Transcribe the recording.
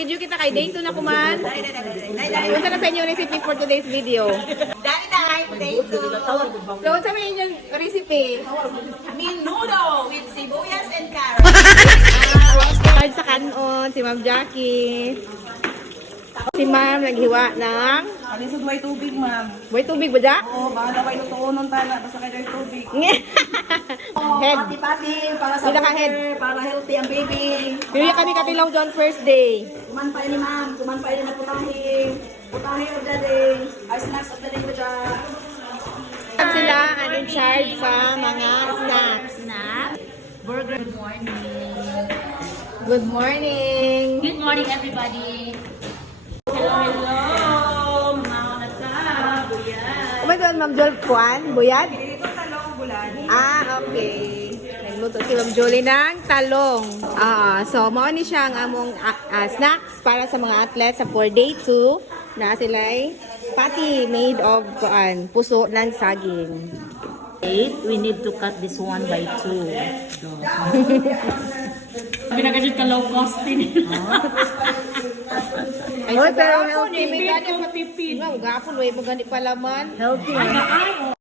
Mag-video kita kay Day 2 na kuman. Unsa na sa inyo recipe for today's video? Dai, day two. So, unsa man inyong recipe? Menudo with sibuyas and carrots. Card sa kanon, si Ma'am Jackie. Si Ma'am naghiwa ng... Alisod way tubig, ma'am. Boy, tubig ba dyan? Oo, baka daw kayo tutuunon tana. Basta kayo tubig. Head. Pati-pati para sa Sila ka head. water, para healthy ang baby. Pili kami katilong John first day. Kuman pa ini, ma'am. Kuman pa ini na putahe. Putahe of the day. Ay, snacks of the day ba dyan? Sila ang in charge sa mga snacks. Burger. Good morning. Good morning! Good morning, everybody. Hello. Mga nasa, buyan. Oh my God, Ma'am Jol, kuan? Buyad? Ito talong bulan. Okay. Nagluto si Ma'am Jolie ng talong. So, mao ni siya ang among snacks para sa mga athletes sa for day 2 na sila'y patty made of puso ng saging. We need to cut this one by 2. Pinagajit ka low cost din. Ay, sa pero healthy. May gani pa tipid. Wow, gapon. May magani palaman. Healthy.